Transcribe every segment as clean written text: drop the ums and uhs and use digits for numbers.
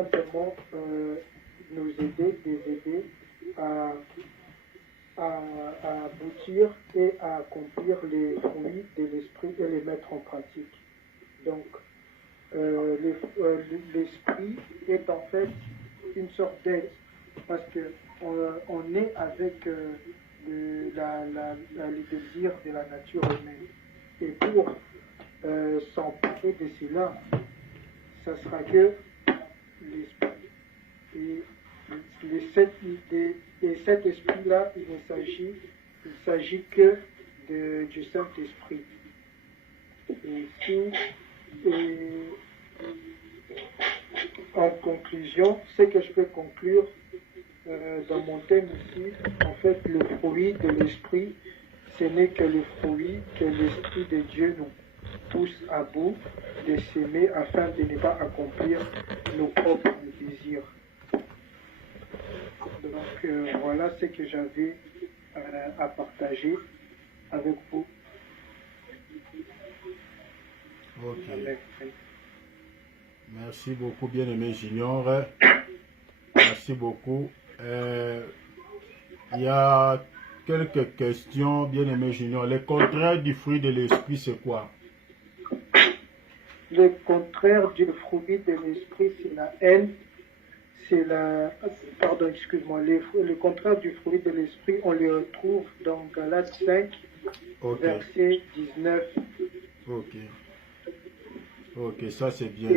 simplement nous aider, les aider à, à aboutir et à accomplir les fruits de l'esprit et les mettre en pratique. Donc, l'esprit est en fait une sorte d'aide parce que on est avec les désirs de la nature humaine. Et pour s'emparer de cela, ça sera que l'esprit. Et, cet esprit-là, il s'agit que du Saint-Esprit. Et en conclusion, ce que je peux conclure dans mon thème ici, en fait, le fruit de l'esprit, ce n'est que le fruit que l'Esprit de Dieu nous pousse à bout de s'aimer afin de ne pas accomplir nos propres désirs. Donc voilà ce que j'avais à partager avec vous. Ok. Merci beaucoup, bien-aimé Junior. Merci beaucoup. Il y a quelques questions, bien-aimé Junior. Le contraire du fruit de l'esprit, c'est quoi? Le contraire du fruit de l'esprit, c'est la haine. C'est la... Pardon, excuse-moi. Le contraire du fruit de l'esprit, on le retrouve dans Galates 5, verset 19. Ok. Ok, ça c'est bien.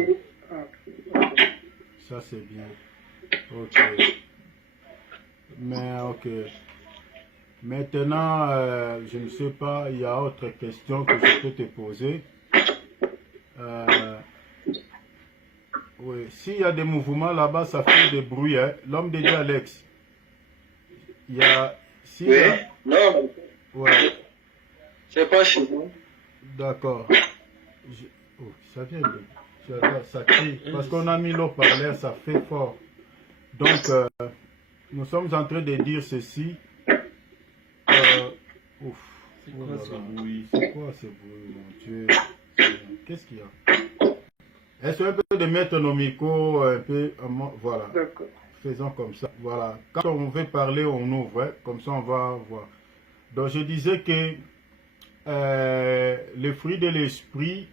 Ça c'est bien. Ok. Mais ok. Maintenant, je ne sais pas, il y a autre question que je peux te poser. Oui, s'il y a des mouvements là-bas, ça fait des bruits. Hein? L'homme de Dieu, Alex. Il y a... Si oui, y a... non. Ouais. C'est pas chez nous. D'accord. Oh, ça vient de... Ça crie. Parce qu'on a mis l'eau-parleur, ça fait fort. Donc, nous sommes en train de dire ceci. Ouf. C'est quoi ce bruit? C'est quoi ce bruit, mon Dieu? Qu'est-ce qu'il y a? Est-ce qu'on peut de mettre nos micros un peu... Voilà. D'accord. Faisons comme ça. Voilà. Quand on veut parler, on ouvre. Hein? Comme ça, on va voir. Donc, je disais que le fruit de l'esprit,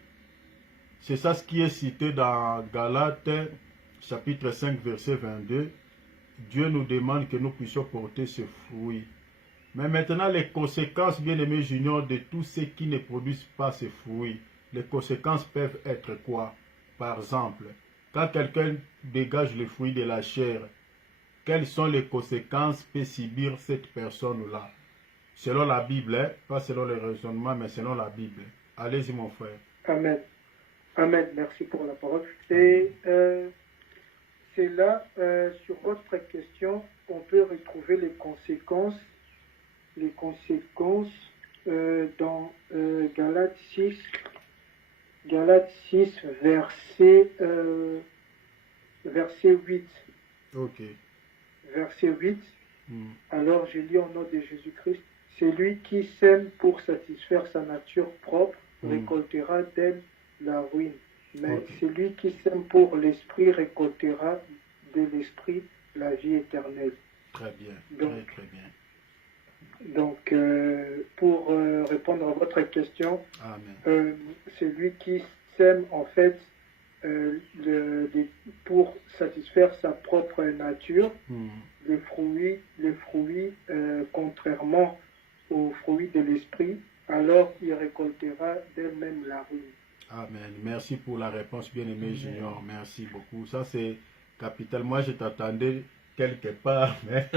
c'est ça ce qui est cité dans Galates, chapitre 5, verset 22. Dieu nous demande que nous puissions porter ce fruit. Mais maintenant, les conséquences, bien-aimés Junior, de tous ceux qui ne produisent pas ce fruit, les conséquences peuvent être quoi? Par exemple, quand quelqu'un dégage le fruit de la chair, quelles sont les conséquences peut subir cette personne-là? Selon la Bible, hein? Pas selon le raisonnement, mais selon la Bible. Allez-y, mon frère. Amen. Amen. Merci pour la parole. Et c'est là, sur votre question, on peut retrouver les conséquences dans Galates 6, verset 8. Ok. Verset 8. Alors je lis au nom de Jésus-Christ. Celui qui sème pour satisfaire sa nature propre récoltera d'elle la ruine. Mais celui qui sème pour l'esprit récoltera de l'esprit la vie éternelle. Très bien. Donc, très bien. Donc, pour répondre à votre question, celui qui sème en fait pour satisfaire sa propre nature, les fruits contrairement aux fruits de l'esprit, alors il récoltera d'elle-même la ruine. Amen. Merci pour la réponse, bien-aimé Junior. Merci beaucoup. Ça, c'est capital. Moi, je t'attendais quelque part, mais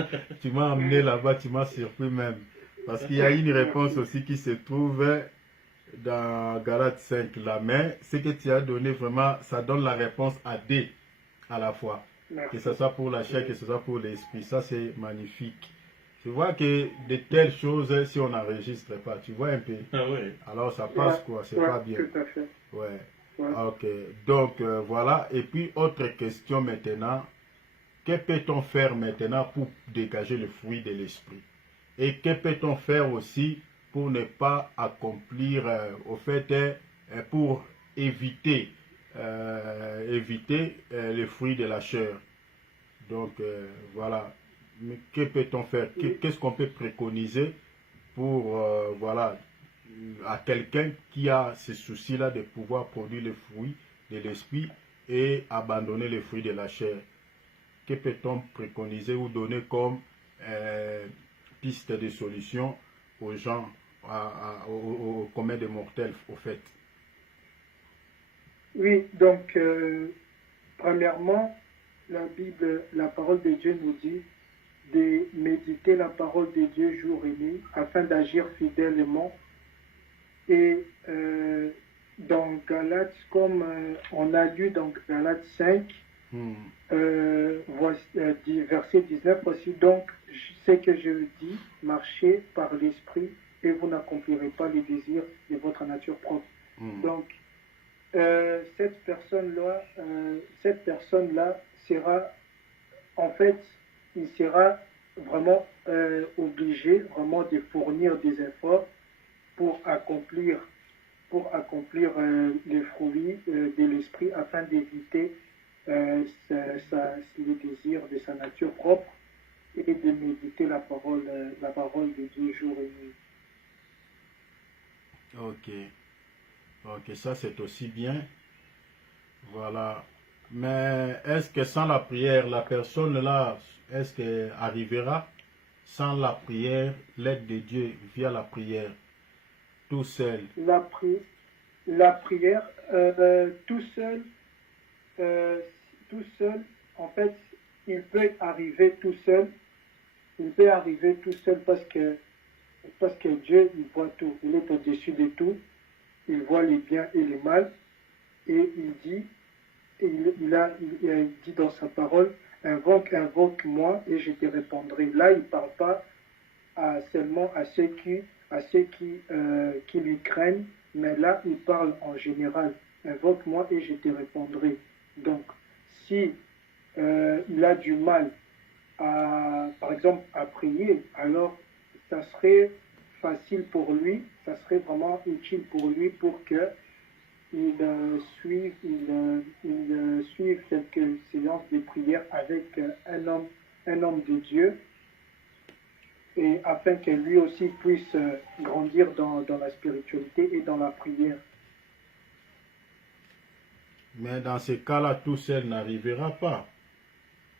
tu m'as amené là-bas, tu m'as surpris même. Parce qu'il y a une réponse aussi qui se trouve dans Galates 5 là. Mais ce que tu as donné, vraiment, ça donne la réponse à D à la fois. Merci. Que ce soit pour la chair, que ce soit pour l'esprit. Ça, c'est magnifique. Tu vois que de telles choses, si on n'enregistre pas, tu vois un peu. Ah ouais. Alors ça passe quoi, c'est pas bien. Tout à fait. Ouais. Ok. Donc voilà. Et puis autre question maintenant. Que peut-on faire maintenant pour dégager le fruit de l'esprit? Et que peut-on faire aussi pour ne pas accomplir, au fait, pour éviter éviter les fruits de la chair. Donc voilà. Mais que peut-on faire? Qu'est-ce qu'on peut préconiser pour voilà, à quelqu'un qui a ce souci-là de pouvoir produire les fruits de l'esprit et abandonner les fruits de la chair? Que peut-on préconiser ou donner comme piste de solution aux gens, au commun des mortels, au fait? Oui, donc, premièrement, la Bible, la parole de Dieu nous dit de méditer la parole de Dieu jour et nuit afin d'agir fidèlement. Et dans Galates, comme on a lu dans Galates 5, verset 19 aussi, donc c'est que je dis, marchez par l'esprit et vous n'accomplirez pas les désirs de votre nature propre. Donc, cette personne-là sera, en fait, il sera vraiment obligé vraiment de fournir des efforts pour accomplir les fruits de l'esprit afin d'éviter les désirs de sa nature propre et de méditer la parole de Dieu jour et nuit. Ok, ça c'est aussi bien. Voilà. Mais est-ce que sans la prière, la personne là, est-ce qu'elle arrivera sans la prière, l'aide de Dieu via la prière, tout seul? La prière, tout seul, en fait, il peut arriver tout seul. Il peut arriver tout seul parce que Dieu, il voit tout. Il est au-dessus de tout. Il voit les biens et les mal. Et il dit, il dit dans sa parole, invoque-moi et je te répondrai. Là, il ne parle pas seulement à ceux qui lui craignent, mais là, il parle en général. Invoque-moi et je te répondrai. Donc, si il a du mal par exemple, à prier, alors ça serait facile pour lui, ça serait vraiment utile pour lui pour que il suive quelques séances de prière avec un homme de Dieu, et afin que lui aussi puisse grandir dans la spiritualité et dans la prière. Mais dans ce cas-là, tout seul n'arrivera pas,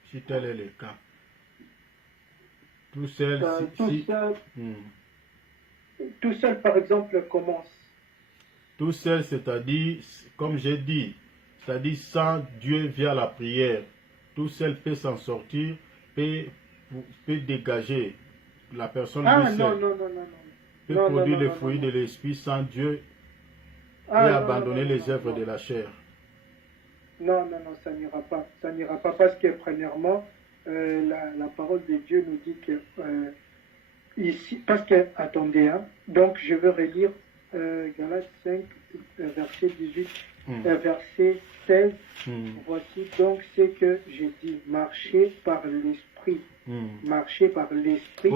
si tel est le cas. Tout seul, tout seul, par exemple, commence. Tout seul, c'est-à-dire, comme j'ai dit, c'est-à-dire sans Dieu via la prière. Tout seul peut s'en sortir, peut dégager la personne lui seul. Peut produire les fruits de l'esprit sans Dieu et abandonner les œuvres de la chair. Non, ça n'ira pas. Ça n'ira pas parce que, premièrement, la parole de Dieu nous dit que ici, parce que, attendez, hein, donc je veux relire Galates 5, verset 18, verset 16. Voici donc ce que j'ai dit, marcher par l'esprit. Marcher par l'esprit,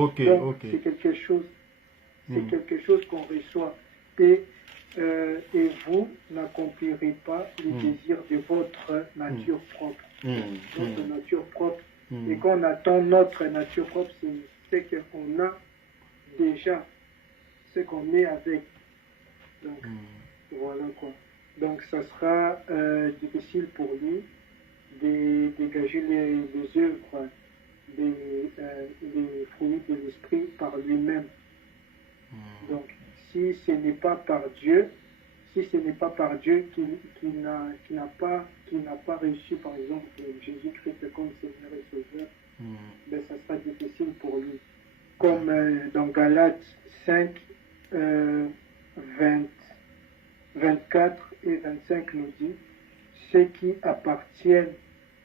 c'est quelque chose, quelque chose qu'on reçoit. Et vous n'accomplirez pas les désirs de votre nature propre. Notre nature propre. Et quand on attend notre nature propre, c'est qu'on a déjà ce qu'on est avec. Donc, voilà quoi. Donc, ça sera difficile pour lui de dégager les œuvres des fruits de l'esprit par lui-même. Donc, si ce n'est pas par Dieu, qui n'a pas reçu, par exemple, Jésus-Christ comme Seigneur et Sauveur, ben, ça sera difficile pour lui. Comme dans Galates 5, 24 et 25 nous dit, ceux qui appartiennent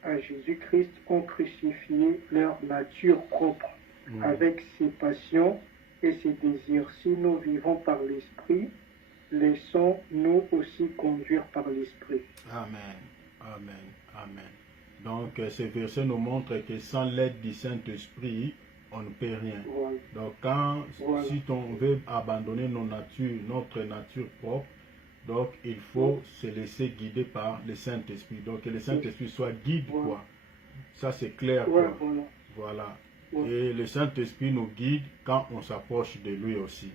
à Jésus-Christ ont crucifié leur nature propre avec ses passions et ses désirs. Si nous vivons par l'Esprit, laissons-nous aussi conduire par l'Esprit. Amen, amen, amen. Donc, ce verset nous montre que sans l'aide du Saint-Esprit, on ne peut rien. Voilà. Donc, si on veut abandonner notre nature propre, Donc, il faut se laisser guider par le Saint-Esprit. Donc, que le Saint-Esprit soit guide, quoi. Ça, c'est clair, Ouais, quoi. voilà. Voilà. Ouais. Et le Saint-Esprit nous guide quand on s'approche de lui aussi.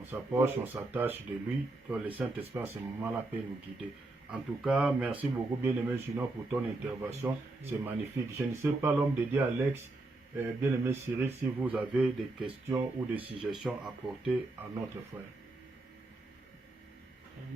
On s'approche, on s'attache de lui. Donc, le Saint-Esprit, à ce moment-là, peut nous guider. En tout cas, merci beaucoup, bien-aimé Junior, pour ton intervention. C'est magnifique. Je ne sais pas, l'homme de Dieu, Alex, bien-aimé Cyril, si vous avez des questions ou des suggestions à apporter à notre frère.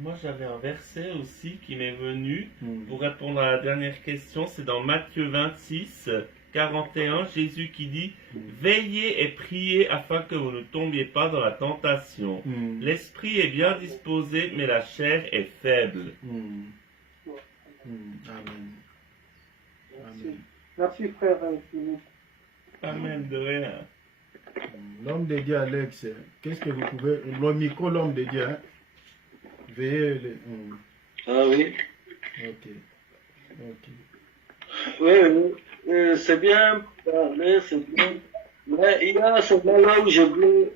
Moi, j'avais un verset aussi qui m'est venu pour répondre à la dernière question. C'est dans Matthieu 26, 41, Jésus qui dit « Veillez et priez afin que vous ne tombiez pas dans la tentation. L'esprit est bien disposé, mais la chair est faible. Amen. Merci. Merci, frère Philippe. Amen, de rien. L'homme de Dieu, Alex, qu'est-ce que vous pouvez... Le micro, l'homme de Dieu, hein? Veillez... Ah oui. Ok. Ok. Oui, c'est bien parlé, c'est bien. Mais il y a ce moment-là où je voulais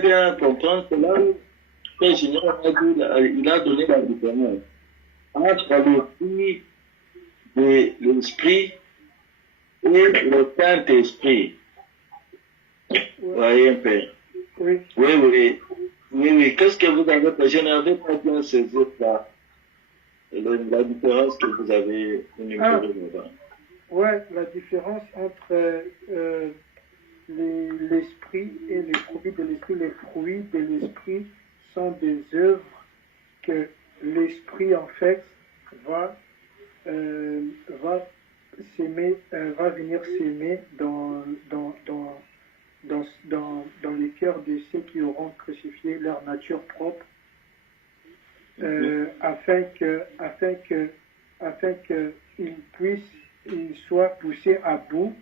bien comprendre que là, le Seigneur a dit, il a donné la différence entre l'esprit de l'esprit et le Saint-Esprit. Voyez un peu. Oui. Oui. Qu'est-ce que vous avez fait? Je n'avais pas bien saisi ça. La différence que vous avez énumérée là-bas. Ouais, la différence entre l'esprit et les fruits de l'esprit. Les fruits de l'esprit sont des œuvres que l'esprit, en fait, va venir s'aimer dans les cœurs de ceux qui auront crucifié leur nature propre, afin qu'ils soient poussés à bout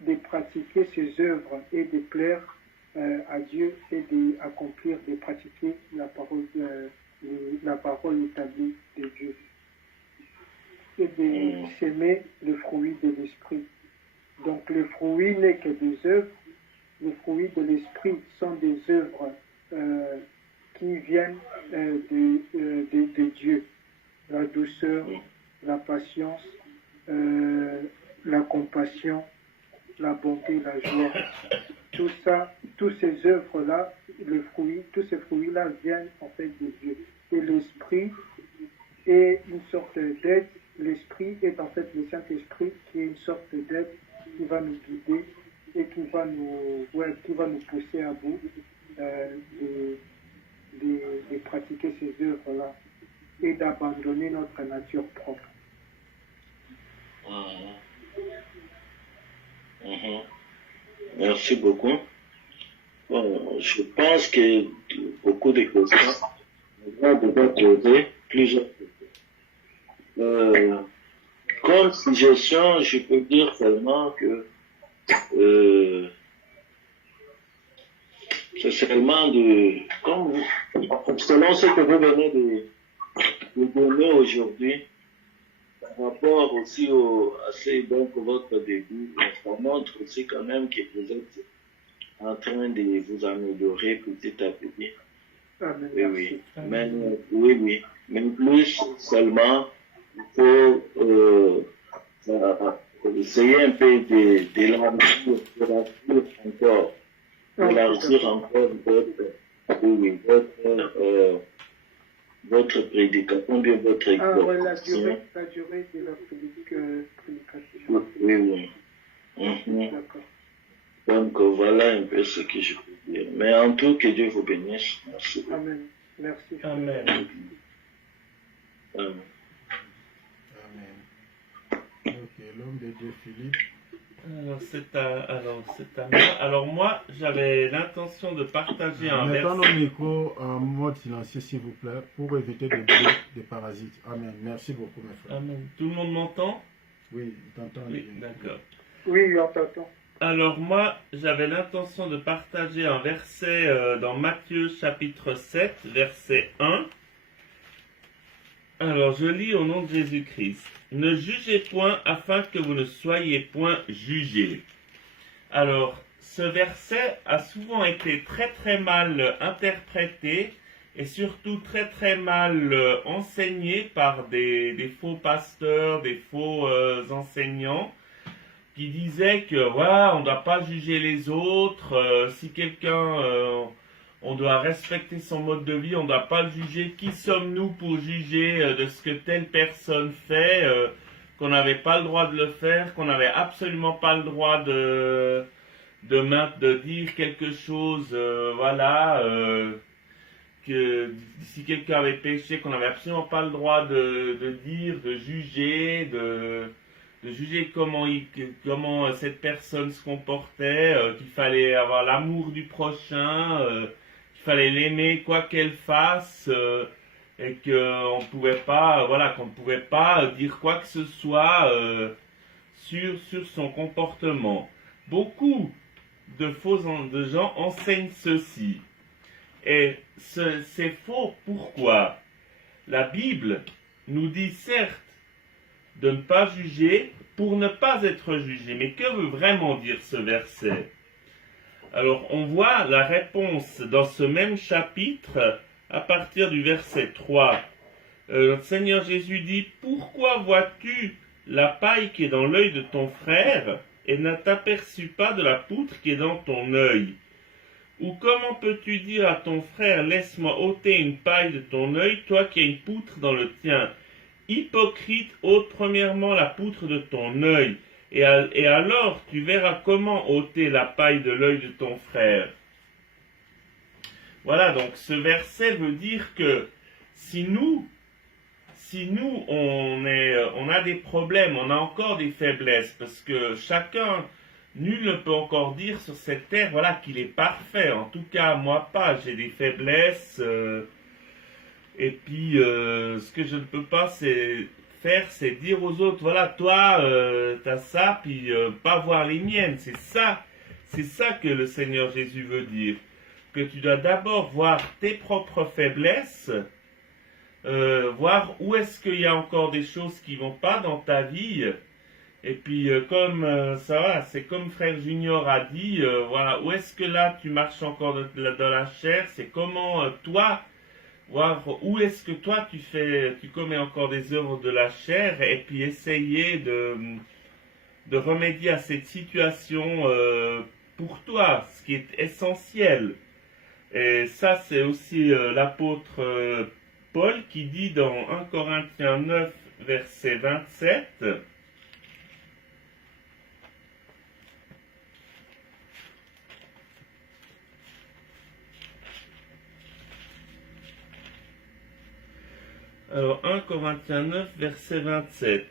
de pratiquer ces œuvres et de plaire à Dieu et de pratiquer la parole établie de Dieu et de s'aimer le fruit de l'esprit. Donc le fruit n'est que des œuvres. Les fruits de l'esprit sont des œuvres qui viennent de Dieu. La douceur, la patience, la compassion, la bonté, la joie. Tout ça, tous ces œuvres-là, tous ces fruits-là viennent en fait de Dieu. Et l'esprit est une sorte d'aide. L'esprit est en fait le Saint-Esprit qui est une sorte d'aide qui va nous guider et qui va nous pousser à bout de pratiquer ces œuvres-là et d'abandonner notre nature propre. Merci beaucoup. Bon, je pense que beaucoup de questions vont devoir poser plusieurs questions. Comme suggestion, je peux dire seulement que c'est seulement selon ce que vous venez de donner aujourd'hui, par rapport aussi à votre début, ça montre aussi quand même que vous êtes en train de vous améliorer petit à petit. Amen. Oui. Mais plus seulement, il faut essayer un peu d'élargir encore votre prédication, bien votre exhortation. La durée de la prédication. Oui. D'accord. Donc voilà un peu ce que je peux dire. Mais en tout, que Dieu vous bénisse. Merci. Amen. Merci. Amen. Amen. Ok, l'homme de Dieu, Philippe. Alors, c'est à moi. Alors, moi, j'avais l'intention de partager un Mettons verset. nos micros en mode silencieux, s'il vous plaît, pour éviter des bruits, des parasites. Amen. Merci beaucoup, mes frères. Amen. Tout le monde m'entend? Oui, t'entends Oui, bien. d'accord. Oui, on t'entend. Alors, moi, j'avais l'intention de partager un verset dans Matthieu chapitre 7, verset 1. Alors, je lis au nom de Jésus-Christ. Ne jugez point afin que vous ne soyez point jugés. Alors, ce verset a souvent été très très mal interprété et surtout très très mal enseigné par des faux pasteurs, des faux enseignants qui disaient que voilà, on ne doit pas juger les autres, si quelqu'un, on doit respecter son mode de vie, on ne doit pas le juger. Qui sommes-nous pour juger de ce que telle personne fait, qu'on n'avait pas le droit de le faire, qu'on n'avait absolument pas le droit de dire quelque chose, voilà, que si quelqu'un avait péché, qu'on n'avait absolument pas le droit de dire, de juger comment cette personne se comportait, qu'il fallait avoir l'amour du prochain, qu'il fallait l'aimer quoi qu'elle fasse, et qu'on pouvait pas, voilà, qu'on ne pouvait pas dire quoi que ce soit sur son comportement. Beaucoup de gens enseignent ceci. Et c'est faux. Pourquoi? La Bible nous dit certes de ne pas juger pour ne pas être jugé. Mais que veut vraiment dire ce verset? Alors, on voit la réponse dans ce même chapitre à partir du verset 3. Notre Seigneur Jésus dit: pourquoi vois-tu la paille qui est dans l'œil de ton frère et ne t'aperçus pas de la poutre qui est dans ton œil? Ou comment peux-tu dire à ton frère: laisse-moi ôter une paille de ton œil, toi qui as une poutre dans le tien? Hypocrite, ôte premièrement la poutre de ton œil, et alors tu verras comment ôter la paille de l'œil de ton frère. Voilà, donc ce verset veut dire que si nous on a des problèmes, on a encore des faiblesses, parce que nul ne peut encore dire sur cette terre, voilà, qu'il est parfait. En tout cas, moi pas, j'ai des faiblesses. Et puis, ce que je ne peux pas faire, c'est dire aux autres, voilà, toi, t'as ça, puis pas voir les miennes. C'est ça que le Seigneur Jésus veut dire. Que tu dois d'abord voir tes propres faiblesses, voir où est-ce qu'il y a encore des choses qui vont pas dans ta vie. Et puis, ça va, c'est comme Frère Junior a dit, voilà, où est-ce que là tu marches encore dans la chair, c'est comment toi, voir où est-ce que toi tu commets encore des œuvres de la chair, et puis essayer de remédier à cette situation pour toi, ce qui est essentiel. Et ça, c'est aussi l'apôtre Paul qui dit dans 1 Corinthiens 9, verset 27, alors 1 Corinthiens 9, verset 27.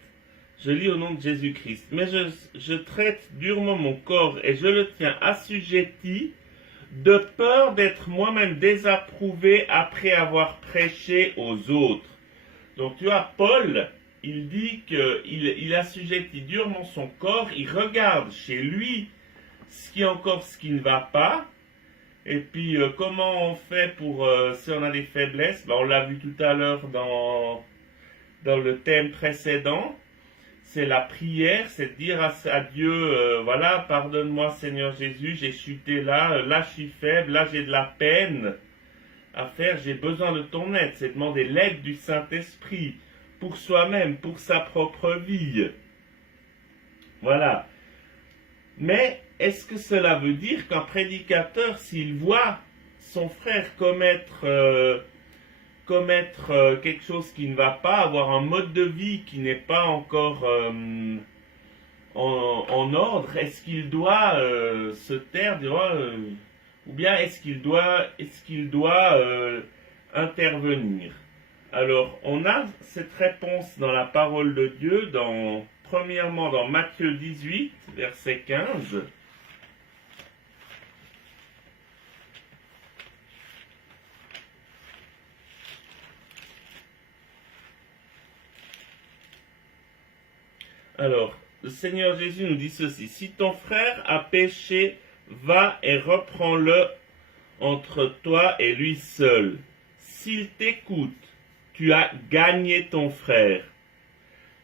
Je lis au nom de Jésus-Christ. Mais je traite durement mon corps et je le tiens assujetti, de peur d'être moi-même désapprouvé après avoir prêché aux autres. Donc tu vois, Paul, il dit qu'il assujettit durement son corps, il regarde chez lui ce qui ne va pas, et puis comment on fait pour, si on a des faiblesses, on l'a vu tout à l'heure dans le thème précédent, c'est la prière, c'est de dire à Dieu, voilà, pardonne-moi Seigneur Jésus, j'ai chuté là je suis faible, là j'ai de la peine à faire, j'ai besoin de ton aide. C'est demander l'aide du Saint-Esprit pour soi-même, pour sa propre vie. Voilà. Mais est-ce que cela veut dire qu'un prédicateur, s'il voit son frère commettre quelque chose qui ne va pas, avoir un mode de vie qui n'est pas encore en ordre, est-ce qu'il doit se taire, ou bien est-ce qu'il doit intervenir? Alors, on a cette réponse dans la parole de Dieu, premièrement dans Matthieu 18, verset 15. Alors, le Seigneur Jésus nous dit ceci: si ton frère a péché, va et reprends-le entre toi et lui seul. S'il t'écoute, tu as gagné ton frère.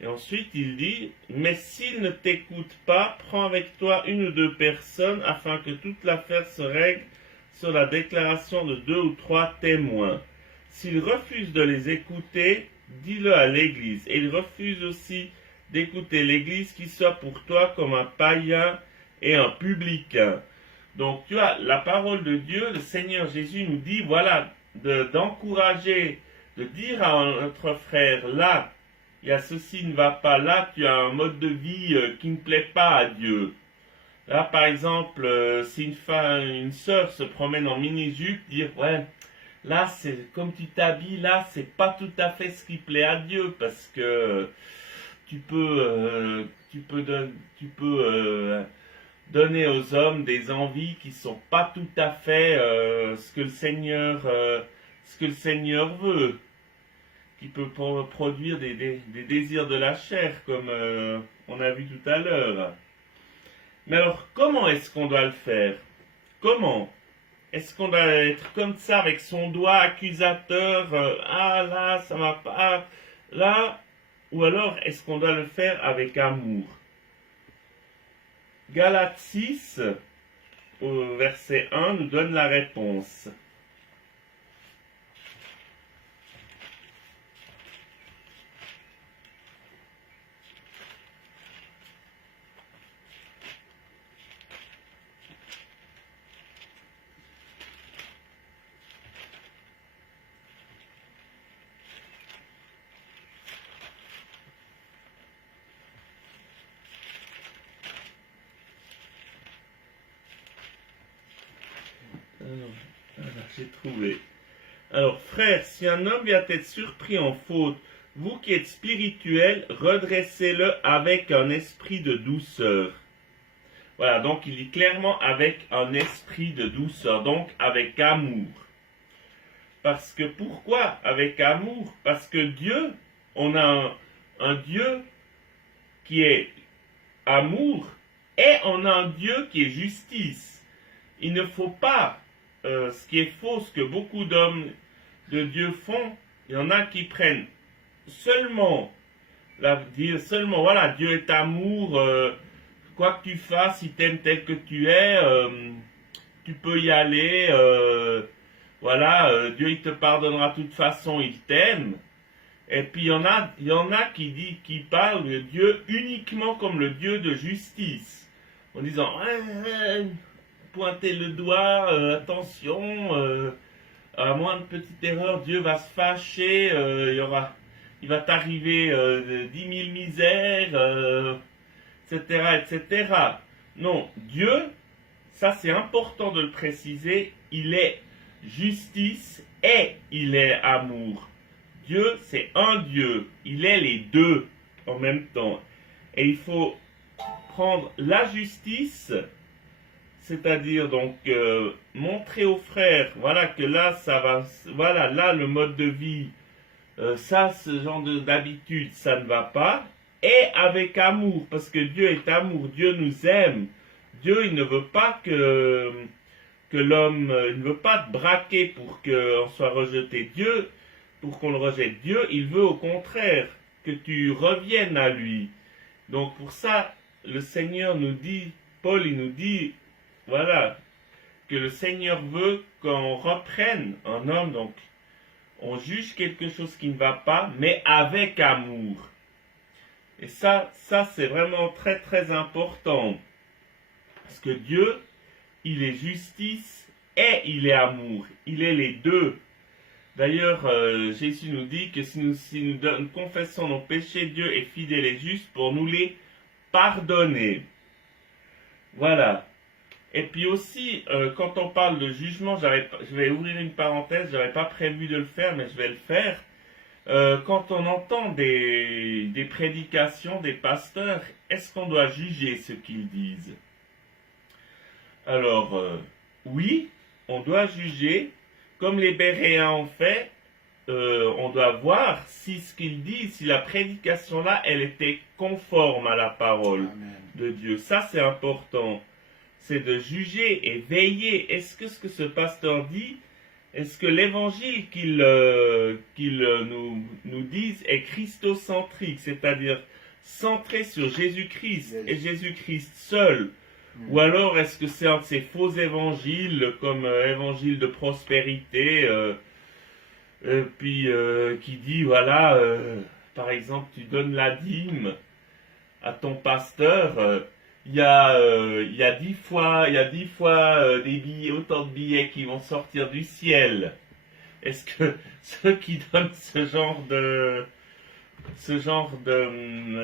Et ensuite, il dit, mais s'il ne t'écoute pas, prends avec toi une ou deux personnes afin que toute l'affaire se règle sur la déclaration de 2 ou 3 témoins. S'il refuse de les écouter, dis-le à l'Église. Et il refuse aussi d'écouter l'Église qui soit pour toi comme un païen et un publicain. Donc tu vois, la parole de Dieu, le Seigneur Jésus nous dit, voilà, d'encourager, de dire à notre frère, là, il y a ceci ne va pas, là, tu as un mode de vie qui ne plaît pas à Dieu. Là, par exemple, si une sœur se promène en mini-jupe, dire, ouais, là, c'est comme tu t'habilles, là, c'est pas tout à fait ce qui plaît à Dieu, parce que tu peux donner aux hommes des envies qui sont pas tout à fait ce que le Seigneur veut, qui peut produire des désirs de la chair, comme on a vu tout à l'heure. Mais alors, comment est-ce qu'on doit le faire? Comment? Est-ce qu'on doit être comme ça, avec son doigt accusateur, ah là, ça va pas, là? Ou alors, est-ce qu'on doit le faire avec amour? Galates 6, au verset 1, nous donne la réponse. J'ai trouvé. Alors, frères, si un homme vient être surpris en faute, vous qui êtes spirituels, redressez-le avec un esprit de douceur. Voilà, donc il dit clairement avec un esprit de douceur, donc avec amour. Parce que pourquoi avec amour? Parce que Dieu, on a un Dieu qui est amour et on a un Dieu qui est justice. Il ne faut pas ce qui est faux, ce que beaucoup d'hommes de Dieu font. Il y en a qui prennent seulement, dire seulement, voilà, Dieu est amour, quoi que tu fasses, il t'aime tel que tu es, tu peux y aller, voilà, Dieu il te pardonnera de toute façon, il t'aime. Et puis il y en a qui parlent de Dieu uniquement comme le Dieu de justice, en disant, pointer le doigt, attention, à moindre petite erreur, Dieu va se fâcher, il va t'arriver 10 000 misères, etc., etc. Non, Dieu, ça c'est important de le préciser, il est justice et il est amour. Dieu, c'est un Dieu, il est les deux en même temps. Et il faut prendre la justice, c'est-à-dire donc montrer aux frères, voilà que là ça va, voilà là le mode de vie, ça ce genre d'habitude ça ne va pas, et avec amour, parce que Dieu est amour, Dieu nous aime, Dieu il ne veut pas que l'homme, il ne veut pas te braquer pour qu'on soit rejeté, Dieu, pour qu'on le rejette, Dieu il veut au contraire que tu reviennes à lui. Donc pour ça le Seigneur nous dit, Paul il nous dit, voilà, que le Seigneur veut qu'on reprenne un homme, donc on juge quelque chose qui ne va pas, mais avec amour. Et ça c'est vraiment très très important. Parce que Dieu, il est justice et il est amour. Il est les deux. D'ailleurs, Jésus nous dit que si nous confessons nos péchés, Dieu est fidèle et juste pour nous les pardonner. Voilà. Et puis aussi, quand on parle de jugement, je vais ouvrir une parenthèse, je n'avais pas prévu de le faire, mais je vais le faire. Quand on entend des prédications des pasteurs, est-ce qu'on doit juger ce qu'ils disent? Alors, oui, on doit juger, comme les Béréens ont fait, on doit voir si ce qu'ils disent, si la prédication là, elle était conforme à la parole de Dieu. Ça, c'est important. C'est de juger et veiller. Est-ce que ce que ce pasteur dit, est-ce que l'évangile qu'ils nous disent est christocentrique, c'est-à-dire centré sur Jésus-Christ et Jésus-Christ seul? Ou alors est-ce que c'est un de ces faux évangiles comme évangile de prospérité qui dit voilà, par exemple tu donnes la dîme à ton pasteur, il y a 10 fois des billets, autant de billets qui vont sortir du ciel. Est-ce que ceux qui donnent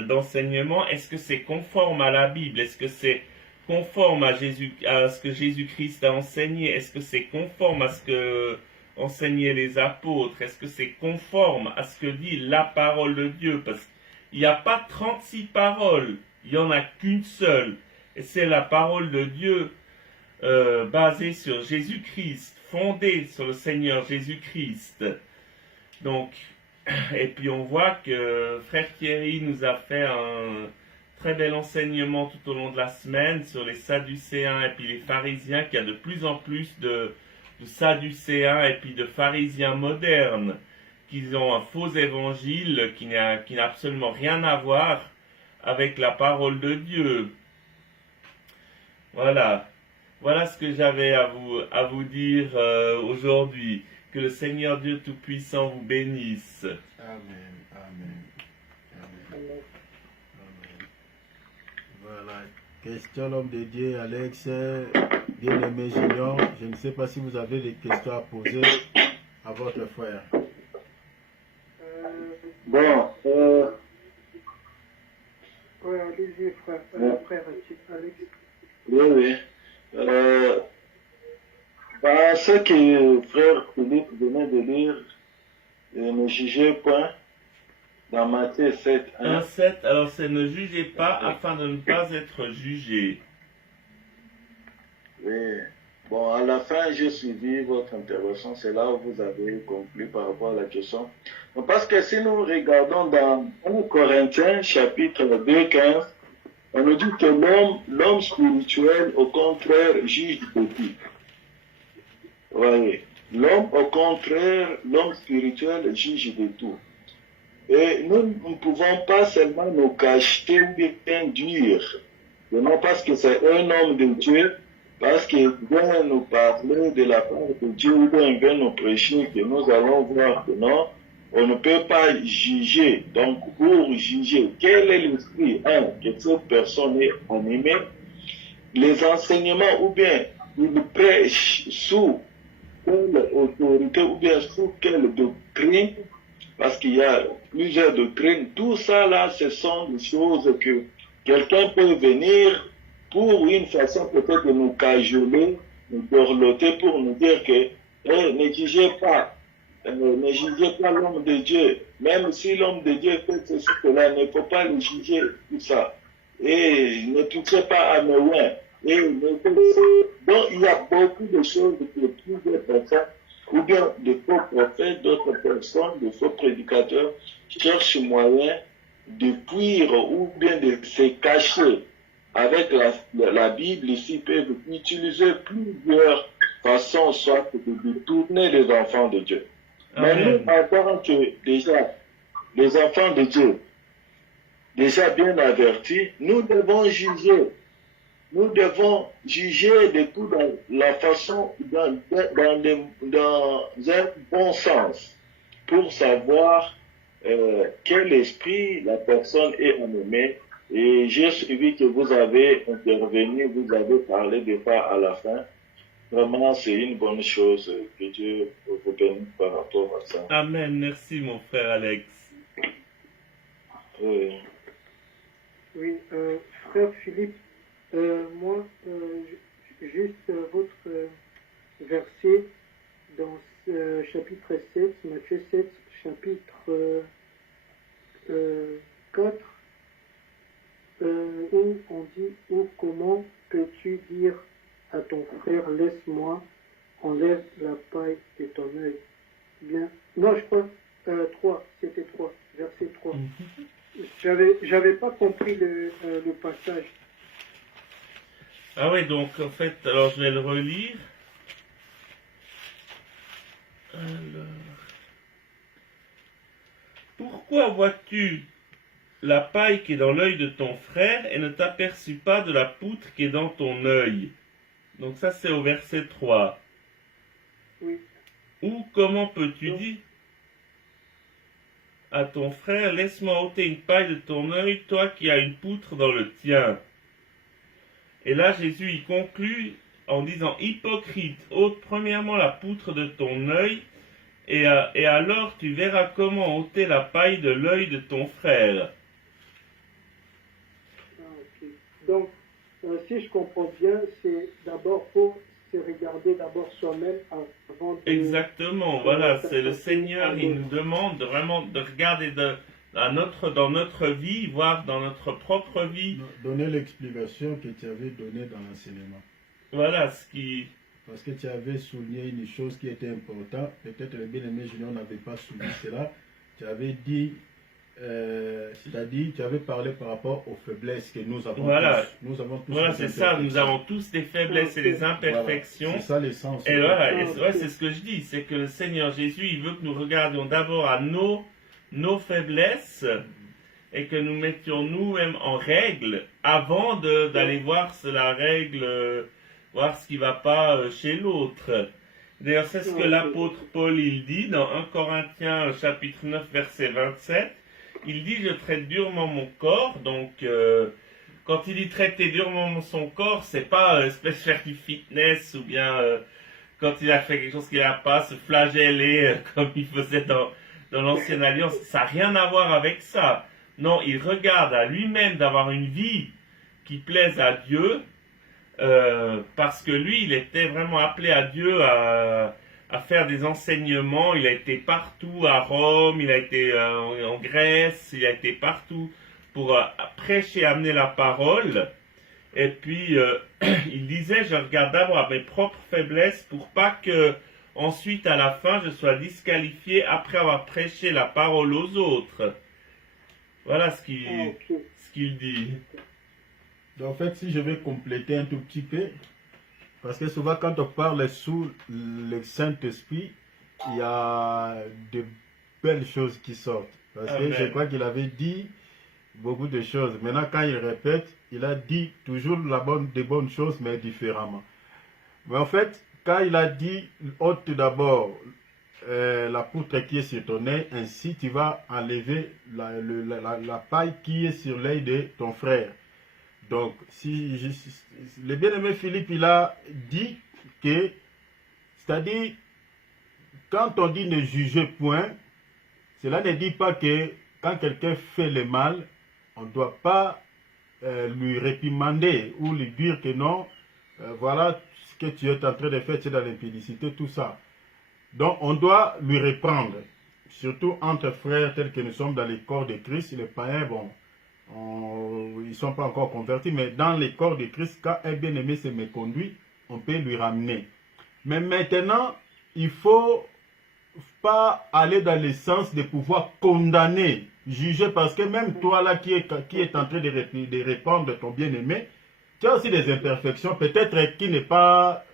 d'enseignement, est-ce que c'est conforme à la Bible? Est-ce que c'est conforme à ce que Jésus-Christ a enseigné? Est-ce que c'est conforme à ce que enseignaient les apôtres? Est-ce que c'est conforme à ce que dit la parole de Dieu? Parce qu'il n'y a pas 36 paroles, il n'y en a qu'une seule. Et c'est la parole de Dieu basée sur Jésus-Christ, fondée sur le Seigneur Jésus-Christ. Donc, et puis on voit que Frère Thierry nous a fait un très bel enseignement tout au long de la semaine sur les Sadducéens et puis les pharisiens, qu'il y a de plus en plus de Sadducéens et puis de pharisiens modernes qui ont un faux évangile qui n'a absolument rien à voir avec la parole de Dieu. Voilà ce que j'avais à vous dire aujourd'hui. Que le Seigneur Dieu Tout-Puissant vous bénisse. Amen, amen, amen. Voilà. Question l'homme de Dieu, Alex, bien-aimé Junior. Je ne sais pas si vous avez des questions à poser à votre frère. Bon, Oui, allez-y, frère Alex. oui. Ce que frère Philippe venait de lire, ne jugez point, dans Matthieu 7, 1. 1,7, alors c'est ne jugez pas afin de ne pas être jugé. Oui. Bon, à la fin, j'ai suivi votre intervention, c'est là où vous avez conclu par rapport à la question. Parce que si nous regardons dans 1 Corinthiens, chapitre 2, 15, on nous dit que l'homme spirituel, au contraire, juge de tout. Voyez, au contraire, l'homme spirituel juge de tout. Et nous ne pouvons pas seulement nous cacher ou bien dire, non parce que c'est un homme de Dieu, parce qu'il vient nous parler de la part de Dieu, ou bien il vient nous prêcher que nous allons voir que non, on ne peut pas juger. Donc, pour juger, quel est l'esprit, que cette personne est animée, les enseignements, ou bien il prêche sous quelle autorité, ou bien sous quelle doctrine, parce qu'il y a plusieurs doctrines, tout ça là, ce sont des choses que quelqu'un peut venir pour une façon peut-être de nous cajoler, nous dorloter pour nous dire que ne jugez pas l'homme de Dieu, même si l'homme de Dieu fait ceci, cela, il ne faut pas le juger, tout ça. Et ne touchez pas à mes oins. Donc il y a beaucoup de choses que plusieurs personnes, ou bien de faux prophètes, d'autres personnes, de faux prédicateurs, cherchent moyen de fuir ou bien de se cacher. Avec la Bible, ici, peuvent utiliser plusieurs façons, soit de détourner les enfants de Dieu. Mais nous, en tant que déjà les enfants de Dieu, déjà bien avertis, nous devons juger. Nous devons juger de tout dans la façon, dans un bon sens, pour savoir quel esprit la personne est animée. Et j'ai suivi que vous avez intervenu, vous avez parlé de ça à la fin. Vraiment, c'est une bonne chose que Dieu vous bénisse par rapport à ça. Amen, merci mon frère Alex. Oui. Oui, frère Philippe, moi, juste votre verset dans chapitre 7, Matthieu 7, chapitre 4, où on dit, ou comment peux-tu dire à ton frère, laisse-moi, enlève la paille de ton œil. Bien. Non, je crois, 3, c'était 3, verset 3. J'avais pas compris le passage. Ah oui, donc en fait, alors je vais le relire. pourquoi vois-tu la paille qui est dans l'œil de ton frère et ne t'aperçus pas de la poutre qui est dans ton œil? Donc ça c'est au verset 3. Oui. Ou comment peux-tu dire à ton frère, laisse-moi ôter une paille de ton œil, toi qui as une poutre dans le tien? Et là Jésus il conclut en disant, hypocrite, ôte premièrement la poutre de ton œil, et alors tu verras comment ôter la paille de l'œil de ton frère. Ok. Donc, si je comprends bien, c'est d'abord faut se regarder d'abord soi-même avant de... Exactement, voilà, c'est le Seigneur, il nous demande vraiment de regarder dans notre vie, voir dans notre propre vie. Donner l'explication que tu avais donnée dans l'enseignement. Voilà ce qui... Parce que tu avais souligné une chose qui était importante. Peut-être le bien-aimé Junior n'avait pas souligné cela. Tu avais dit, c'est-à-dire, tu avais parlé par rapport aux faiblesses que nous avons Voilà. tous. Nous avons tous Voilà, des c'est ça, nous imperfections. avons tous des faiblesses et des imperfections. Voilà. C'est ça l'essence. Et voilà, et Ah, ok. c'est ce que je dis, c'est que le Seigneur Jésus, il veut que nous regardions d'abord à nos faiblesses et que nous mettions nous-mêmes en règle avant d'aller voir la règle, voir ce qui ne va pas chez l'autre. D'ailleurs, c'est ce que l'apôtre Paul il dit dans 1 Corinthiens chapitre 9 verset 27. Il dit, je traite durement mon corps, donc quand il dit traiter durement son corps, c'est pas espèce faire du fitness ou bien quand il a fait quelque chose qu'il n'a pas, se flageller comme il faisait dans l'ancienne alliance. Ça n'a rien à voir avec ça. Non, il regarde à lui-même d'avoir une vie qui plaise à Dieu, parce que lui, il était vraiment appelé à Dieu à faire des enseignements. Il a été partout à Rome, il a été en Grèce, il a été partout pour prêcher, amener la parole. Et puis, il disait, je regarde d'abord à mes propres faiblesses pour pas que ensuite, à la fin, je sois disqualifié après avoir prêché la parole aux autres. Voilà ce qu'il dit. Donc, en fait, si je vais compléter un tout petit peu, parce que souvent quand on parle sous le Saint-Esprit, il y a de belles choses qui sortent. Parce Amen. que je crois qu'il avait dit beaucoup de choses. Maintenant, quand il répète, il a dit toujours des bonnes choses, mais différemment. Mais en fait, quand il a dit, ôte d'abord la poutre qui est sur ton œil, ainsi tu vas enlever la paille qui est sur l'œil de ton frère. Donc, le bien-aimé Philippe, il a dit que, c'est-à-dire, quand on dit ne jugez point, cela ne dit pas que quand quelqu'un fait le mal, on ne doit pas lui réprimander ou lui dire que non, voilà ce que tu es en train de faire, tu es dans l'impudicité, tout ça. Donc, on doit lui reprendre, surtout entre frères tels que nous sommes dans les corps de Christ. Les païens, bon, ils ne sont pas encore convertis, mais dans les corps de Christ, quand un bien-aimé se méconduit, on peut lui ramener. Mais maintenant, il ne faut pas aller dans le sens de pouvoir condamner, juger, parce que même toi là qui est en train de répandre ton bien-aimé, tu as aussi des imperfections, peut-être qui n'est pas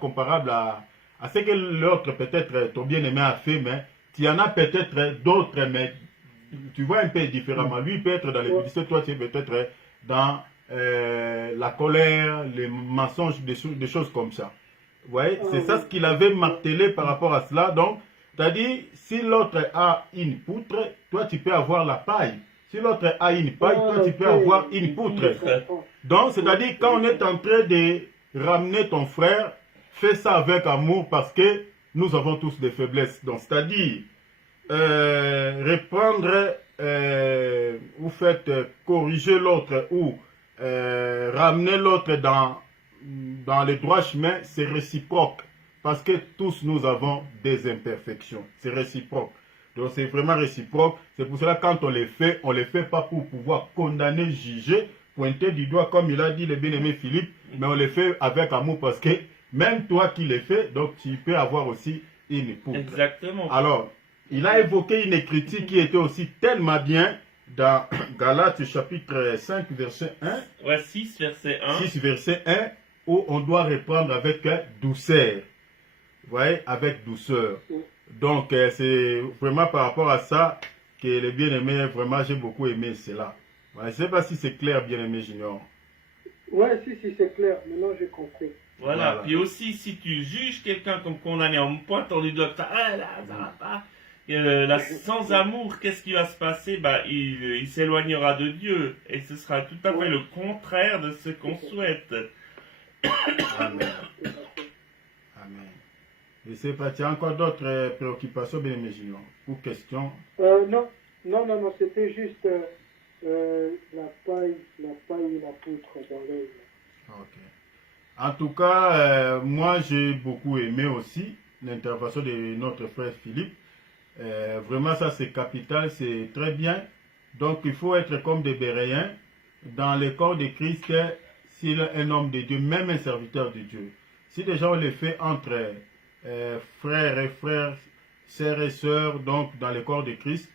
comparable à ce que l'autre, peut-être ton bien-aimé a fait, mais tu en as peut-être d'autres, mais tu vois un peu différemment. Lui peut être dans l'impudicité, toi tu es peut-être dans la colère, les mensonges, des choses comme ça. Vous voyez, c'est ça ce qu'il avait martelé par rapport à cela. Donc, c'est-à-dire, si l'autre a une poutre, toi tu peux avoir la paille. Si l'autre a une paille, toi tu peux avoir une poutre. Donc, c'est-à-dire, quand on est en train de ramener ton frère, fais ça avec amour parce que nous avons tous des faiblesses. Donc, c'est-à-dire, reprendre, vous faites corriger l'autre ou ramener l'autre dans le droit chemin, c'est réciproque. Parce que tous nous avons des imperfections. C'est réciproque. Donc c'est vraiment réciproque. C'est pour cela quand on les fait pas pour pouvoir condamner, juger, pointer du doigt comme il a dit le bien-aimé Philippe, mais on les fait avec amour parce que même toi qui les fais, donc tu peux avoir aussi une poutre. Exactement. Alors, il a évoqué une écriture qui était aussi tellement bien dans Galates chapitre 5 verset 1. Ouais, 6 verset 1. 6 verset 1 où on doit reprendre avec douceur. Vous voyez, avec douceur. Donc, c'est vraiment par rapport à ça que les bien-aimés, vraiment, j'ai beaucoup aimé cela. Ouais, je ne sais pas si c'est clair, bien-aimé Junior. Ouais, si, c'est clair. Maintenant, j'ai compris. Voilà. Puis aussi, si tu juges quelqu'un comme condamné en pointant du doigt, ah là, ça va pas. Là, sans amour, qu'est-ce qui va se passer? Bah, il s'éloignera de Dieu. Et ce sera tout à fait le contraire de ce qu'on souhaite. Amen. Amen. Je ne sais pas, tu as encore d'autres préoccupations, bien-aimé Junior, ou questions? Non, c'était juste la paille et la poutre dans l'œil. Ok. En tout cas, moi j'ai beaucoup aimé aussi l'intervention de notre frère Philippe. Vraiment, ça c'est capital, c'est très bien. Donc il faut être comme des Béréens. Dans le corps de Christ, s'il est un homme de Dieu, même un serviteur de Dieu. Si déjà on le fait entre frères et frères, sœurs et sœurs, donc dans le corps de Christ,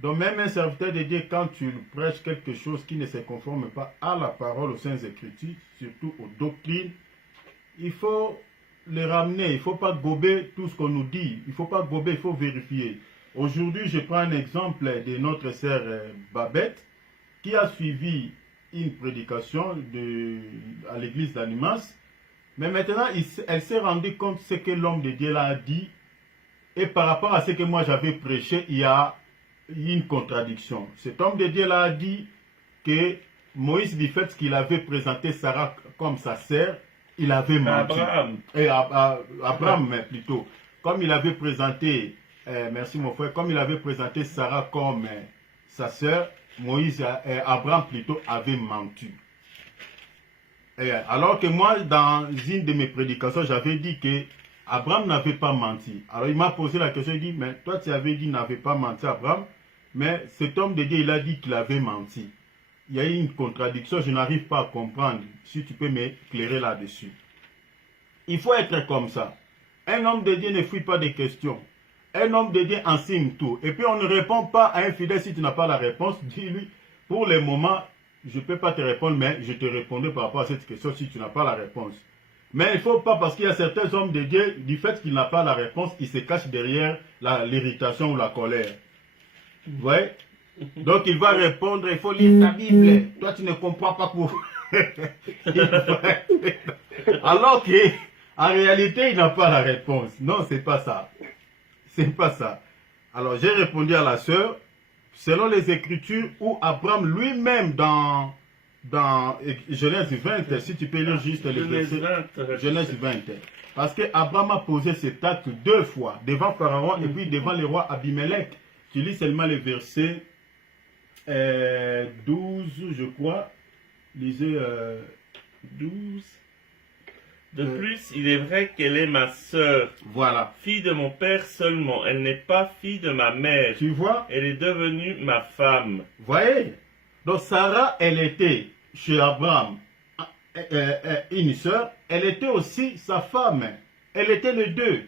donc même un serviteur de Dieu, quand tu prêches quelque chose qui ne se conforme pas à la parole, aux Saintes Écritures, surtout aux doctrines, il faut les ramener, il ne faut pas gober tout ce qu'on nous dit, il ne faut pas gober, il faut vérifier. Aujourd'hui, je prends un exemple de notre sœur Babette, qui a suivi une prédication à l'église d'Animas, mais maintenant, elle s'est rendue compte de ce que l'homme de Dieu a dit, et par rapport à ce que moi j'avais prêché, il y a une contradiction. Cet homme de Dieu a dit que Moïse, du fait qu'il avait présenté Sarah comme sa sœur, il avait menti. Abraham, mais plutôt. Comme il avait présenté, merci mon frère, comme il avait présenté Sarah comme sa sœur, Abraham plutôt avait menti. Alors que moi, dans une de mes prédications, j'avais dit que Abraham n'avait pas menti. Alors il m'a posé la question, il dit, mais toi tu avais dit n'avait pas menti Abraham, mais cet homme de Dieu, il a dit qu'il avait menti. Il y a eu une contradiction, je n'arrive pas à comprendre. Si tu peux m'éclairer là-dessus. Il faut être comme ça. Un homme de Dieu ne fuit pas des questions. Un homme de Dieu enseigne tout. Et puis on ne répond pas à un fidèle si tu n'as pas la réponse. Dis-lui, pour le moment, je ne peux pas te répondre, mais je te répondrai par rapport à cette question si tu n'as pas la réponse. Mais il ne faut pas, parce qu'il y a certains hommes de Dieu, du fait qu'il n'a pas la réponse, ils se cachent derrière l'irritation ou la colère. Vous voyez? Donc il va répondre, il faut lire ta Bible. Toi tu ne comprends pas pour... Alors qu'en réalité il n'a pas la réponse. Non, c'est pas ça. C'est pas ça. Alors j'ai répondu à la sœur, selon les Écritures, où Abraham lui-même dans Genèse 20, si tu peux lire juste les versets. Genèse 20. Parce que Abraham a posé cet acte 2 fois, devant Pharaon et puis devant le roi Abimelech. Tu lis seulement les versets 12, je crois. Lisez 12. De plus, il est vrai qu'elle est ma sœur. Voilà. Fille de mon père seulement. Elle n'est pas fille de ma mère. Tu vois? Elle est devenue ma femme. Voyez? Donc Sarah, elle était chez Abraham une sœur. Elle était aussi sa femme. Elle était les deux.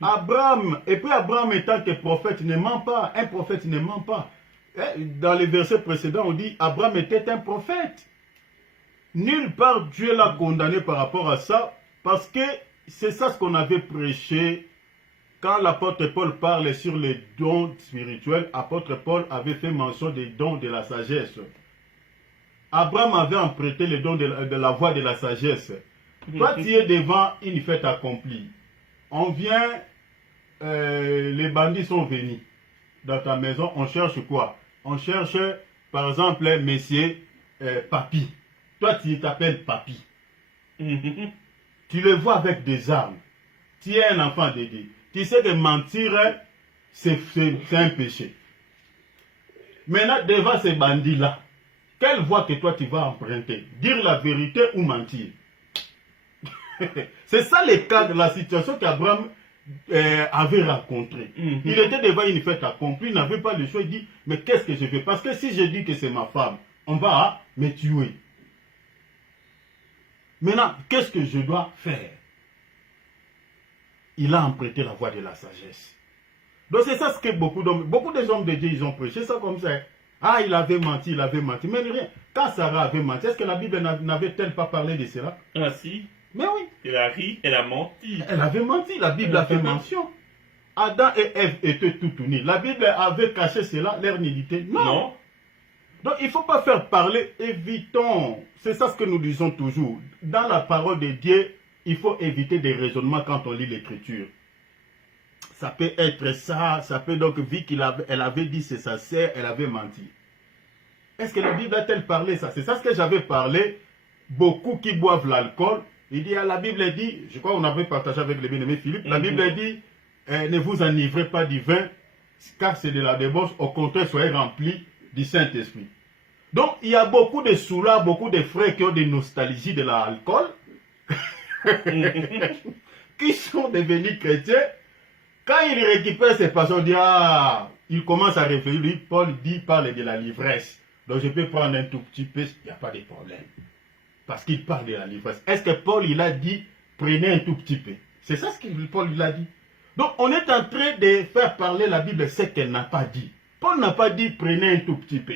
Abraham, et puis Abraham étant que prophète ne ment pas. Un prophète ne ment pas. Dans les versets précédents, on dit Abraham était un prophète. Nulle part Dieu l'a condamné par rapport à ça, parce que c'est ça ce qu'on avait prêché quand l'apôtre Paul parle sur les dons spirituels. L'apôtre Paul avait fait mention des dons de la sagesse. Abraham avait emprunté les dons de la voie de la sagesse. Toi, tu es devant une fête accomplie. On vient, les bandits sont venus dans ta maison, on cherche quoi? On cherche, par exemple, messieurs, papy. Toi, tu t'appelles papy. Tu le vois avec des armes. Tu es un enfant de Dieu. Tu sais que mentir, c'est un péché. Maintenant, devant ces bandits-là, quelle voie que toi tu vas emprunter? Dire la vérité ou mentir? C'est ça le cas de la situation qu'Abraham avait rencontré. Il était devant une fête accomplie, il n'avait pas le choix, il dit, mais qu'est-ce que je fais? Parce que si je dis que c'est ma femme, on va me tuer. Maintenant, qu'est-ce que je dois faire? Il a emprunté la voie de la sagesse. Donc c'est ça ce que beaucoup des hommes de Dieu, ils ont prêché ça comme ça. Ah, il avait menti, mais rien. Quand Sarah avait menti, est-ce que la Bible n'avait-elle pas parlé de cela? Ah si. Mais oui. Elle a ri, elle a menti. Elle avait menti, la Bible a fait mention. Adam et Ève étaient tout unis. La Bible avait caché cela, leur nudité. Non. Donc il ne faut pas faire parler, évitons. C'est ça ce que nous disons toujours. Dans la parole de Dieu, il faut éviter des raisonnements quand on lit l'écriture. Ça peut être ça, ça peut donc, vu qu'elle avait dit c'est sa sœur, elle avait menti. Est-ce que la Bible a-t-elle parlé ça? C'est ça ce que j'avais parlé. Beaucoup qui boivent l'alcool. Il dit, la Bible dit, je crois qu'on avait partagé avec le bien-aimé Philippe, la Bible dit, ne vous enivrez pas du vin, car c'est de la débauche, au contraire, soyez remplis du Saint-Esprit. Donc, il y a beaucoup de soulards, beaucoup de frères qui ont des nostalgies de l'alcool, qui sont devenus chrétiens. Quand ils récupèrent ces passions, ils commencent à réfléchir. Paul dit, parle de la l'ivresse. Donc, je peux prendre un tout petit peu, il n'y a pas de problème. Parce qu'il parle de la l'ivresse. Est-ce que Paul, il a dit, prenez un tout petit peu? C'est ça ce que Paul, il a dit. Donc, on est en train de faire parler la Bible, ce qu'elle n'a pas dit. Paul n'a pas dit, prenez un tout petit peu.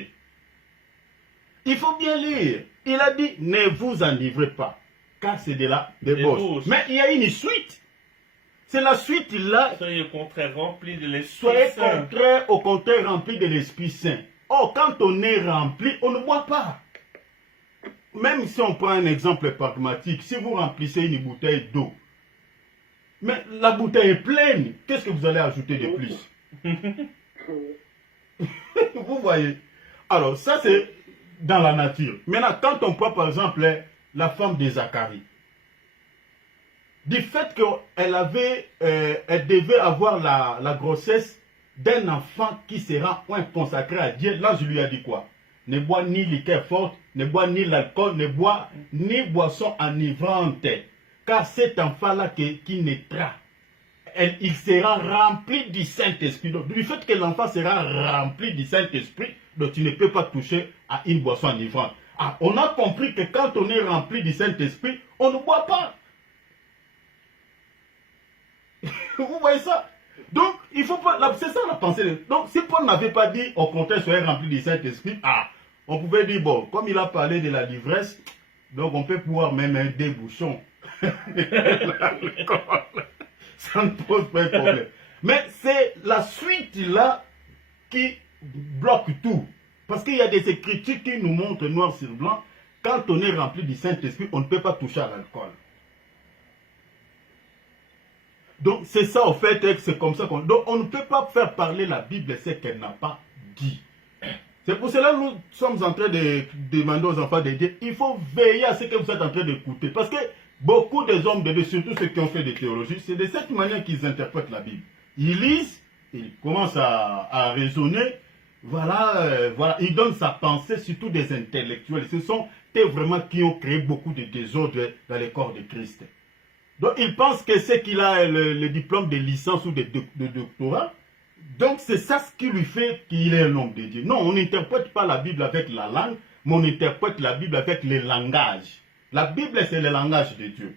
Il faut bien lire. Il a dit, ne vous enivrez pas, car c'est de la débauche. Mais il y a une suite. C'est la suite là. Soyez au contraire remplis de l'Esprit Soyez Saint. au contraire remplis de l'Esprit Saint. Or, quand on est rempli, on ne boit pas. Même si on prend un exemple pragmatique, si vous remplissez une bouteille d'eau, mais la bouteille est pleine, qu'est-ce que vous allez ajouter de plus? Vous voyez? Alors, ça c'est dans la nature. Maintenant, quand on prend par exemple la femme de Zacharie, du fait qu'elle elle devait avoir la grossesse d'un enfant qui sera consacré à Dieu, là je lui ai dit quoi? Ne bois ni liqueur forte, ne bois ni l'alcool, ne bois ni boisson enivrante, car cet enfant-là qui naîtra, il sera rempli du Saint-Esprit. Donc, du fait que l'enfant sera rempli du Saint-Esprit, donc tu ne peux pas toucher à une boisson enivrante. Ah, on a compris que quand on est rempli du Saint-Esprit, on ne boit pas. Vous voyez ça? Donc, il faut pas. C'est ça la pensée. Donc, si Paul n'avait pas dit, au contraire, soyez rempli du Saint-Esprit, on pouvait dire, bon, comme il a parlé de la l'ivresse, donc on peut pouvoir même un débouchon. Ça ne pose pas de problème. Mais c'est la suite là qui bloque tout. Parce qu'il y a des écritures qui nous montrent noir sur blanc, quand on est rempli du Saint-Esprit, on ne peut pas toucher à l'alcool. Donc c'est ça au fait, c'est comme ça qu'on... Donc on ne peut pas faire parler la Bible ce qu'elle n'a pas dit. C'est pour cela que nous sommes en train de demander aux enfants de Dieu, il faut veiller à ce que vous êtes en train d'écouter. Parce que beaucoup des hommes de Dieu, surtout ceux qui ont fait des théologies, c'est de cette manière qu'ils interprètent la Bible. Ils lisent, ils commencent à raisonner, voilà, ils donnent sa pensée, surtout des intellectuels. Ce sont eux vraiment qui ont créé beaucoup de désordre dans les corps de Christ. Donc il pense que c'est qu'il a le diplôme de licence ou de doctorat. Donc c'est ça ce qui lui fait qu'il est un homme de Dieu. Non, on n'interprète pas la Bible avec la langue, mais on interprète la Bible avec le langage. La Bible c'est le langage de Dieu.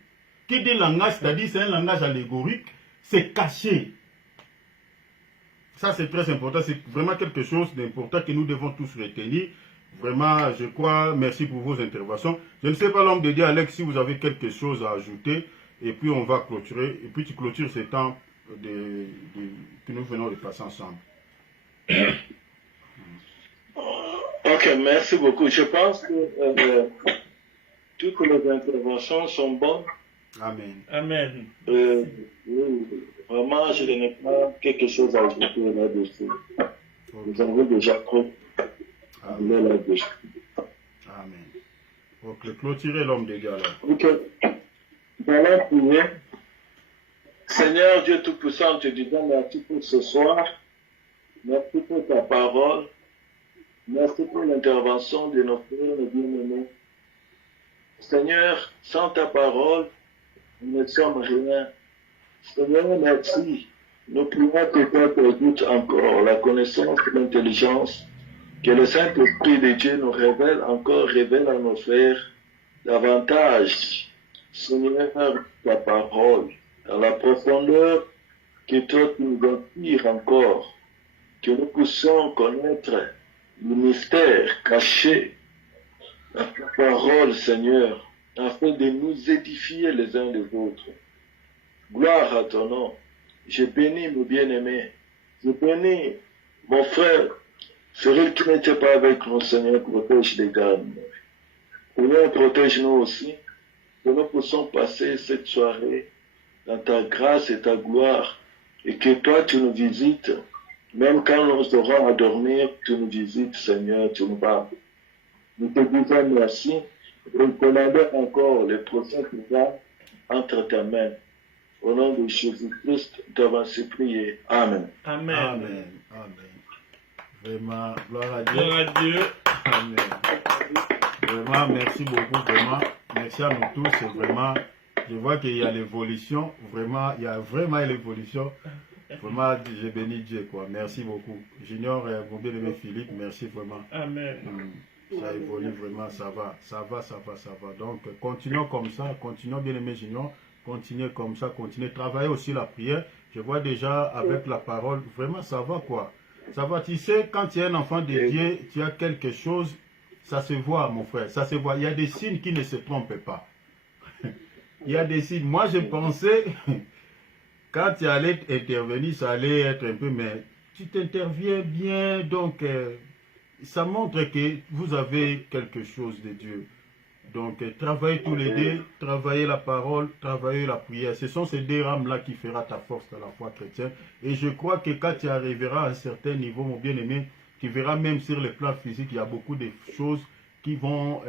Qui dit langage, c'est-à-dire c'est un langage allégorique, c'est caché. Ça c'est très important, c'est vraiment quelque chose d'important que nous devons tous retenir. Vraiment, je crois, merci pour vos interventions. Je ne sais pas l'homme de Dieu, Alex, si vous avez quelque chose à ajouter. Et puis on va clôturer. Et puis tu clôtures ce temps que nous venons de passer ensemble. Ok, merci beaucoup. Je pense que toutes les interventions sont bonnes. Amen. Amen. Vraiment, je n'ai pas quelque chose à ajouter là-dessus. Nous avons déjà trop parlé là-dessus. Amen. Ok, clôturer l'homme de Dieu alors. Ok. Dans la prière, Seigneur Dieu Tout-Puissant, te disons merci pour ce soir. Merci pour ta parole. Merci pour l'intervention de nos frères et bien-aimés. Seigneur, sans ta parole, nous ne sommes rien. Seigneur, merci. Nous prions que toi t'ajoutes encore la connaissance et l'intelligence que le Saint-Esprit de Dieu nous révèle encore, révèle à nos frères davantage. Seigneur, ta parole, dans la profondeur que toi tu nous inspires encore, que nous puissions connaître le mystère caché dans ta parole, Seigneur, afin de nous édifier les uns les autres. Gloire à ton nom. Je bénis mon bien-aimé. Je bénis mon frère. Cyril qui n'était pas avec nous, Seigneur, protège les gardes. Seigneur, protège-nous aussi, que nous puissions passer cette soirée dans ta grâce et ta gloire, et que toi, tu nous visites, même quand nous aurons à dormir, tu nous visites, Seigneur, tu nous parles. Nous te disons merci, et nous commandons encore les prochains pouvoirs entre ta main. Au nom de Jésus-Christ, nous t'avons ainsi prié. Amen. Amen. Amen. Amen. Vraiment, gloire à Dieu. Gloire à Dieu. Amen. Vraiment, merci beaucoup. Vraiment, merci à nous tous. C'est vraiment, je vois qu'il y a l'évolution. Vraiment, il y a vraiment l'évolution. Vraiment, j'ai béni Dieu, quoi. Merci beaucoup. Junior, mon bien-aimé Philippe, merci vraiment. Amen. Ça évolue vraiment, ça va. Donc, continuons comme ça, continuons bien-aimé Junior, continuez comme ça, continuez, travaillez aussi la prière. Je vois déjà avec la parole, vraiment ça va quoi. Ça va, tu sais, quand tu es un enfant de Dieu, tu as quelque chose, ça se voit mon frère, ça se voit. Il y a des signes qui ne se trompent pas. Il y a des signes. Moi je pensais, quand tu allais intervenir, ça allait être un peu, mais tu t'interviens bien, donc ça montre que vous avez quelque chose de Dieu. Donc, travaillez tous les deux, travaillez la parole, travaillez la prière. Ce sont ces deux rames-là qui fera ta force dans la foi chrétienne. Et je crois que quand tu arriveras à un certain niveau, mon bien-aimé, tu verras même sur le plan physique, il y a beaucoup de choses qui vont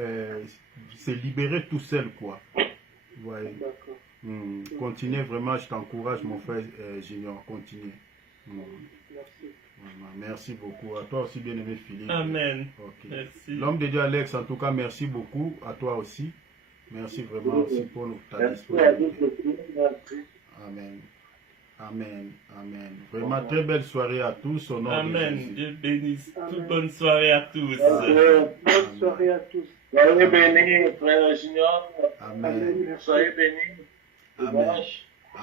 se libérer tout seul, quoi. Ouais. Continuez vraiment, je t'encourage, mon frère Junior, continuez. Merci. Merci beaucoup. À toi aussi, bien-aimé Philippe. Amen. Okay. Merci. L'homme de Dieu Alex, en tout cas, merci beaucoup. À toi aussi. Merci vraiment aussi pour ta disponibilité. Amen. Amen. Amen. Vraiment, très belle soirée à tous. Au nom Amen. de Jésus. Dieu bénisse. Amen. Toute bonne soirée à tous. Bonne soirée à tous. Soyez bénis, frère Junior. Amen. Merci. Soyez bénis. Amen.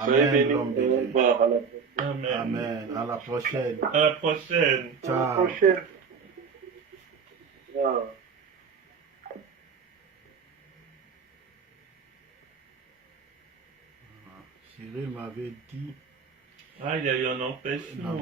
Soyez Amen, bénis. l'homme de Au Dieu. revoir. À la prochaine. Amen. Amen. À la prochaine. À la prochaine. À la Ciao. prochaine. Ah. Cyril m'avait dit. Ah, il y a eu un empêchement.